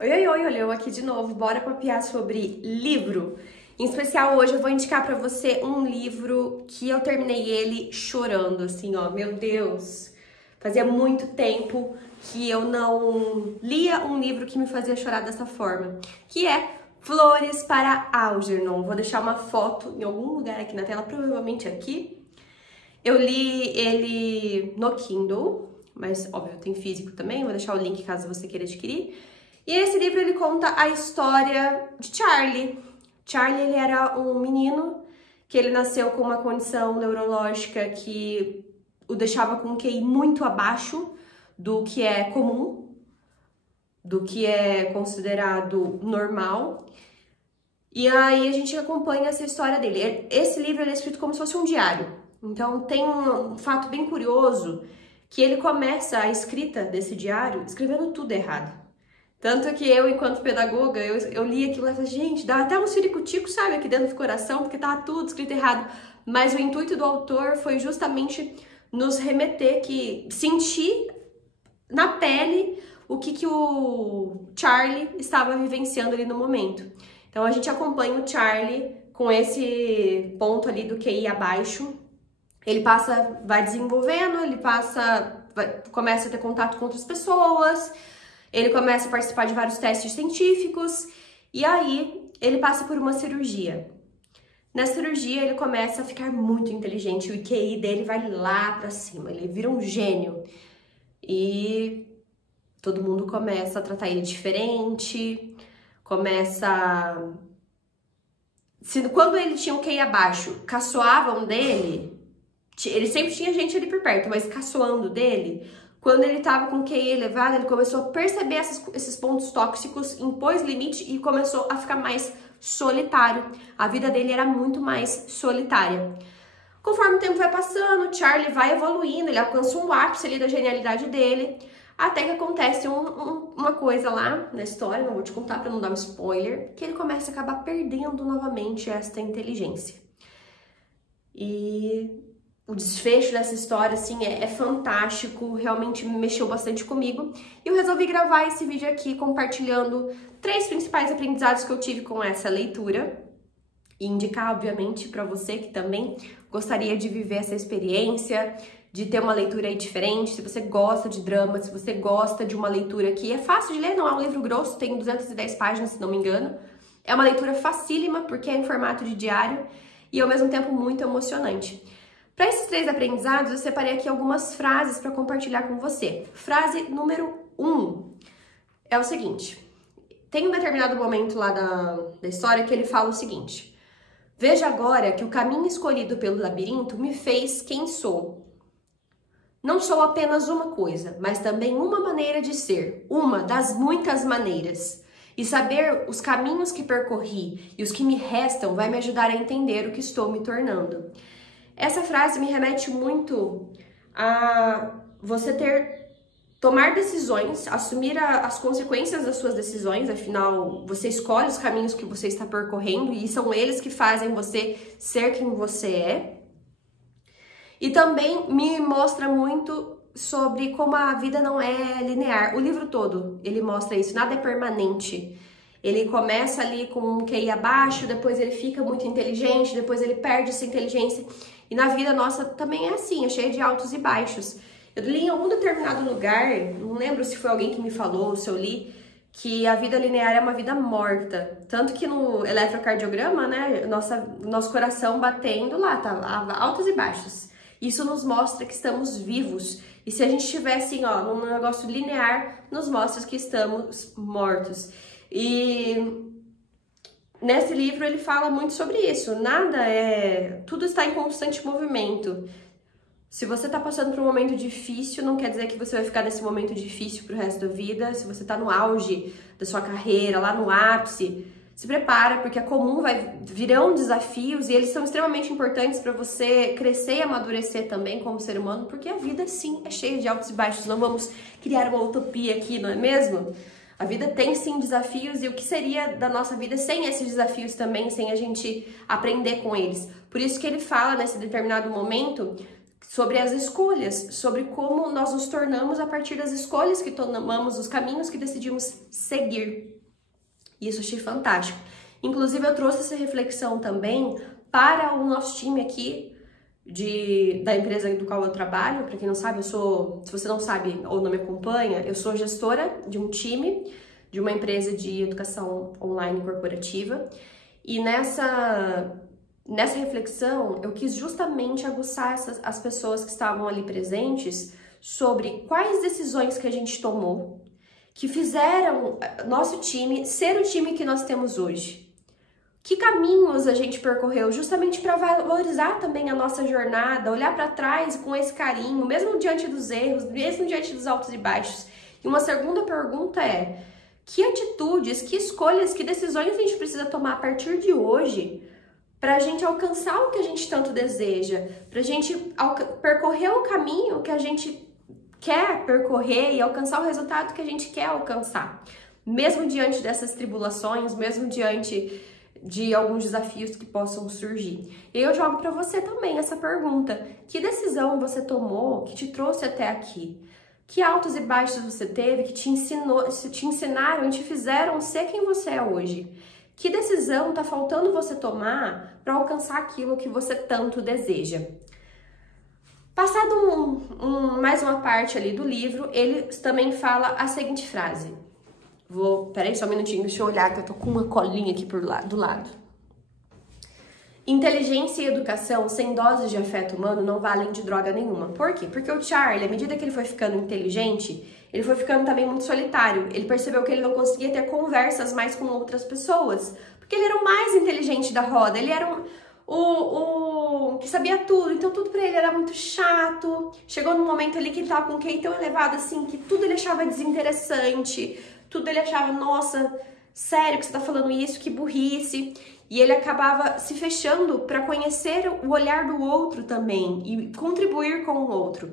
Oi, oi, oi, olha eu aqui de novo, bora papear sobre livro. Em especial hoje eu vou indicar pra você um livro que eu terminei ele chorando, assim, ó, meu Deus. Fazia muito tempo que eu não lia um livro que me fazia chorar dessa forma, que é Flores para Algernon. Vou deixar uma foto em algum lugar aqui na tela, provavelmente aqui. Eu li ele no Kindle, mas óbvio tem físico também, vou deixar o link caso você queira adquirir. E esse livro ele conta a história de Charlie. Charlie ele era um menino que ele nasceu com uma condição neurológica que o deixava com um QI muito abaixo do que é comum, do que é considerado normal. E aí a gente acompanha essa história dele. Esse livro ele é escrito como se fosse um diário. Então tem um fato bem curioso que ele começa a escrita desse diário escrevendo tudo errado. Tanto que eu, enquanto pedagoga, eu li aquilo e falei, gente, dá até um ciricutico, sabe, aqui dentro do coração, porque tava tudo escrito errado. Mas o intuito do autor foi justamente nos remeter que sentir na pele o que o Charlie estava vivenciando ali no momento. Então a gente acompanha o Charlie com esse ponto ali do QI abaixo. Ele vai desenvolvendo, começa a ter contato com outras pessoas. Ele começa a participar de vários testes científicos e aí ele passa por uma cirurgia. Na cirurgia ele começa a ficar muito inteligente, o QI dele vai lá pra cima, ele vira um gênio. E todo mundo começa a tratar ele diferente, quando ele tinha um QI abaixo, caçoavam dele, ele sempre tinha gente ali por perto, mas caçoando dele. Quando ele estava com o QI elevado, ele começou a perceber esses pontos tóxicos, impôs limite e começou a ficar mais solitário. A vida dele era muito mais solitária. Conforme o tempo vai passando, Charlie vai evoluindo, ele alcança um ápice ali da genialidade dele, até que acontece uma coisa lá na história, não vou te contar para não dar um spoiler, que ele começa a acabar perdendo novamente esta inteligência. E o desfecho dessa história, assim, é fantástico, realmente mexeu bastante comigo. E eu resolvi gravar esse vídeo aqui compartilhando 3 principais aprendizados que eu tive com essa leitura. E indicar, obviamente, para você que também gostaria de viver essa experiência, de ter uma leitura aí diferente. Se você gosta de drama, se você gosta de uma leitura que é fácil de ler, não é um livro grosso, tem 210 páginas, se não me engano. É uma leitura facílima, porque é em formato de diário e, ao mesmo tempo, muito emocionante. Para esses 3 aprendizados, eu separei aqui algumas frases para compartilhar com você. Frase número 1 é o seguinte. Tem um determinado momento lá da história que ele fala o seguinte. Veja agora que o caminho escolhido pelo labirinto me fez quem sou. Não sou apenas uma coisa, mas também uma maneira de ser, uma das muitas maneiras. E saber os caminhos que percorri e os que me restam vai me ajudar a entender o que estou me tornando. Essa frase me remete muito a você tomar decisões, assumir as consequências das suas decisões, afinal, você escolhe os caminhos que você está percorrendo e são eles que fazem você ser quem você é. E também me mostra muito sobre como a vida não é linear. O livro todo, ele mostra isso, nada é permanente. Ele começa ali com um QI abaixo, depois ele fica muito inteligente, depois ele perde essa inteligência. E na vida nossa também é assim, é cheia de altos e baixos. Eu li em algum determinado lugar, não lembro se foi alguém que me falou, se eu li, que a vida linear é uma vida morta. Tanto que no eletrocardiograma, né, nosso coração batendo lá, tá altos e baixos. Isso nos mostra que estamos vivos. E se a gente estiver assim, ó, num negócio linear, nos mostra que estamos mortos. E nesse livro ele fala muito sobre isso. Tudo está em constante movimento. Se você está passando por um momento difícil, não quer dizer que você vai ficar nesse momento difícil pro resto da vida. Se você está no auge da sua carreira, lá no ápice, se prepara, porque é comum, virão desafios e eles são extremamente importantes para você crescer e amadurecer também como ser humano, porque a vida, sim, é cheia de altos e baixos. Não vamos criar uma utopia aqui, não é mesmo? A vida tem, sim, desafios e o que seria da nossa vida sem esses desafios também, sem a gente aprender com eles? Por isso que ele fala, nesse determinado momento, sobre as escolhas, sobre como nós nos tornamos a partir das escolhas que tomamos, os caminhos que decidimos seguir. Isso achei fantástico. Inclusive, eu trouxe essa reflexão também para o nosso time aqui da empresa do qual eu trabalho. Para quem não sabe, se você não sabe ou não me acompanha, eu sou gestora de um time de uma empresa de educação online corporativa. E nessa reflexão, eu quis justamente aguçar as pessoas que estavam ali presentes sobre quais decisões que a gente tomou que fizeram nosso time ser o time que nós temos hoje. Que caminhos a gente percorreu justamente para valorizar também a nossa jornada, olhar para trás com esse carinho, mesmo diante dos erros, mesmo diante dos altos e baixos. E uma segunda pergunta é: que atitudes, que escolhas, que decisões a gente precisa tomar a partir de hoje para a gente alcançar o que a gente tanto deseja, para a gente percorrer o caminho que a gente quer percorrer e alcançar o resultado que a gente quer alcançar, mesmo diante dessas tribulações, mesmo diante de alguns desafios que possam surgir. E eu jogo para você também essa pergunta: que decisão você tomou que te trouxe até aqui? Que altos e baixos você teve que te ensinaram e te fizeram ser quem você é hoje? Que decisão tá faltando você tomar para alcançar aquilo que você tanto deseja? Passado mais uma parte ali do livro, ele também fala a seguinte frase. Peraí só um minutinho, deixa eu olhar que eu tô com uma colinha aqui do lado. Inteligência e educação sem doses de afeto humano não valem de droga nenhuma. Por quê? Porque o Charlie, à medida que ele foi ficando inteligente, ele foi ficando também muito solitário. Ele percebeu que ele não conseguia ter conversas mais com outras pessoas, porque ele era o mais inteligente da roda, ele era o que sabia tudo, então tudo pra ele era muito chato. Chegou num momento ali que ele tava com um QI tão elevado assim, que tudo ele achava desinteressante, tudo ele achava, nossa, sério que você tá falando isso, que burrice. E ele acabava se fechando para conhecer o olhar do outro também e contribuir com o outro.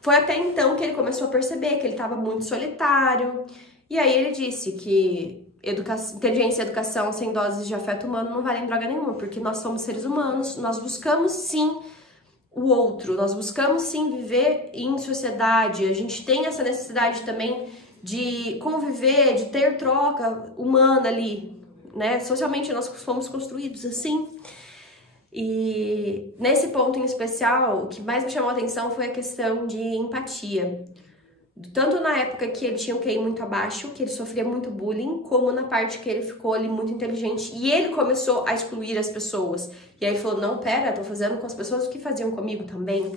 Foi até então que ele começou a perceber que ele estava muito solitário. E aí ele disse que inteligência e educação sem doses de afeto humano não valem droga nenhuma, porque nós somos seres humanos, nós buscamos sim o outro, nós buscamos sim viver em sociedade, a gente tem essa necessidade também de conviver, de ter troca humana ali, né? Socialmente nós fomos construídos assim. E nesse ponto em especial, o que mais me chamou a atenção foi a questão de empatia. Tanto na época que ele tinha o QI muito abaixo, que ele sofria muito bullying, como na parte que ele ficou ali muito inteligente e ele começou a excluir as pessoas. E aí ele falou, não, pera, tô fazendo com as pessoas o que faziam comigo também.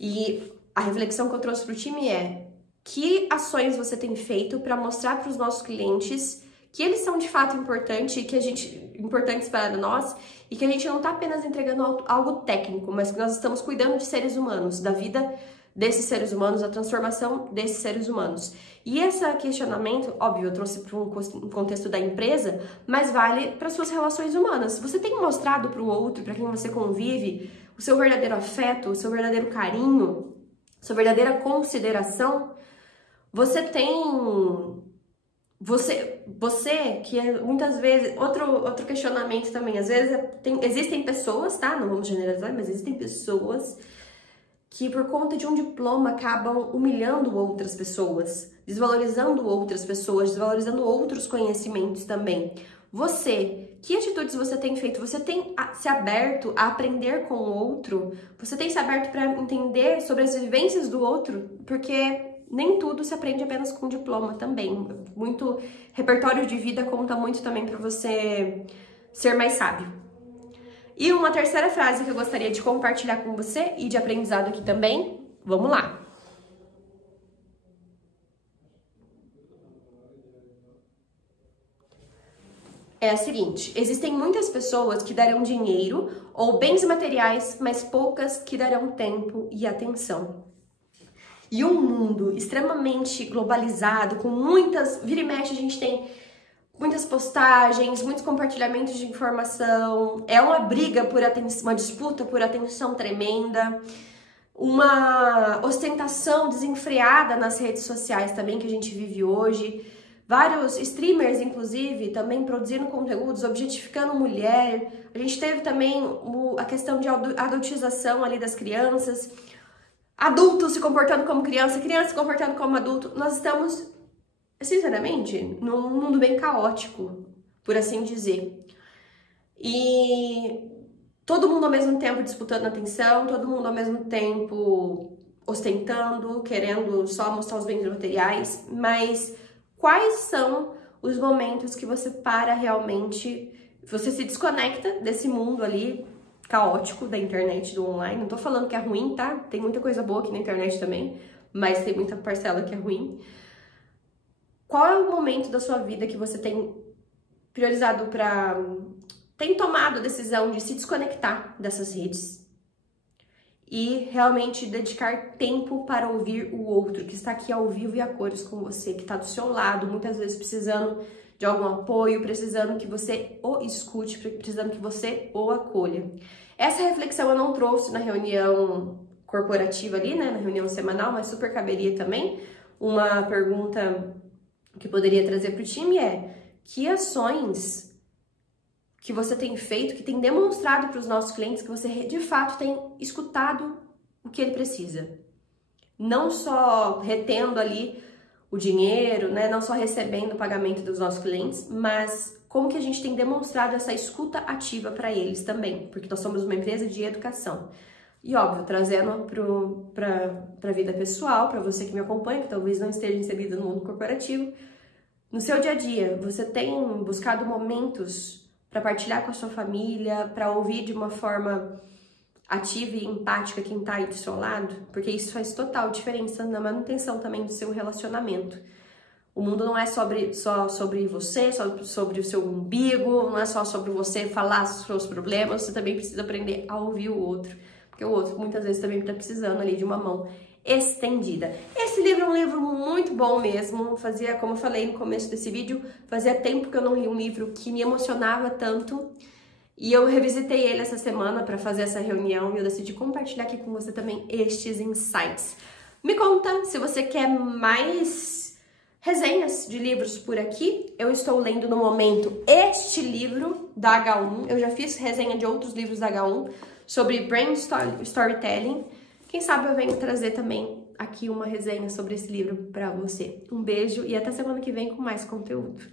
E a reflexão que eu trouxe pro time é: que ações você tem feito para mostrar para os nossos clientes que eles são de fato importantes para nós e que a gente não está apenas entregando algo técnico, mas que nós estamos cuidando de seres humanos, da vida desses seres humanos, da transformação desses seres humanos. E esse questionamento, óbvio, eu trouxe para um contexto da empresa, mas vale para suas relações humanas. Você tem mostrado para o outro, para quem você convive, o seu verdadeiro afeto, o seu verdadeiro carinho, sua verdadeira consideração? Você tem... Você que muitas vezes... Outro questionamento também, às vezes existem pessoas, tá? Não vamos generalizar, mas existem pessoas que por conta de um diploma acabam humilhando outras pessoas, desvalorizando outras pessoas, desvalorizando outros conhecimentos também. Você, que atitudes você tem feito? Você tem se aberto a aprender com o outro? Você tem se aberto para entender sobre as vivências do outro? Porque nem tudo se aprende apenas com diploma também. Muito repertório de vida conta muito também para você ser mais sábio. E uma terceira frase que eu gostaria de compartilhar com você e de aprendizado aqui também. Vamos lá! É a seguinte: existem muitas pessoas que darão dinheiro ou bens materiais, mas poucas que darão tempo e atenção. E um mundo extremamente globalizado, com muitas... Vira e mexe, a gente tem muitas postagens, muitos compartilhamentos de informação. É uma briga por atenção, uma disputa por atenção tremenda. Uma ostentação desenfreada nas redes sociais também que a gente vive hoje. Vários streamers, inclusive, também produzindo conteúdos, objetificando mulher. A gente teve também a questão de adultização ali das crianças. Adultos se comportando como criança, criança se comportando como adulto. Nós estamos, sinceramente, num mundo bem caótico, por assim dizer. E todo mundo ao mesmo tempo disputando atenção, todo mundo ao mesmo tempo ostentando, querendo só mostrar os bens materiais, mas quais são os momentos que você para realmente, você se desconecta desse mundo ali caótico da internet, do online? Não tô falando que é ruim, tá? Tem muita coisa boa aqui na internet também, mas tem muita parcela que é ruim. Qual é o momento da sua vida que você tem priorizado tem tomado a decisão de se desconectar dessas redes e realmente dedicar tempo para ouvir o outro, que está aqui ao vivo e a cores com você, que está do seu lado, muitas vezes precisando de algum apoio, precisando que você o escute, precisando que você o acolha. Essa reflexão eu não trouxe na reunião corporativa ali, né, na reunião semanal, mas super caberia também. Uma pergunta que poderia trazer para o time é: que ações que você tem feito, que tem demonstrado para os nossos clientes que você de fato tem escutado o que ele precisa? Não só retendo ali o dinheiro, né? Não só recebendo o pagamento dos nossos clientes, mas como que a gente tem demonstrado essa escuta ativa para eles também, porque nós somos uma empresa de educação. E óbvio, trazendo para a vida pessoal, para você que me acompanha, que talvez não esteja inserida no mundo corporativo, no seu dia a dia, você tem buscado momentos para partilhar com a sua família, para ouvir de uma forma ativa e empática quem está aí do seu lado? Porque isso faz total diferença na manutenção também do seu relacionamento. O mundo não é só sobre você, só sobre o seu umbigo, não é só sobre você falar os seus problemas, você também precisa aprender a ouvir o outro, porque o outro muitas vezes também está precisando ali de uma mão estendida. Esse livro é um livro muito bom mesmo. Como eu falei no começo desse vídeo, fazia tempo que eu não li um livro que me emocionava tanto. E eu revisitei ele essa semana para fazer essa reunião e eu decidi compartilhar aqui com você também estes insights. Me conta se você quer mais resenhas de livros por aqui. Eu estou lendo no momento este livro da H1. Eu já fiz resenha de outros livros da H1 sobre brain storytelling. Quem sabe eu venho trazer também aqui uma resenha sobre esse livro para você. Um beijo e até semana que vem com mais conteúdo.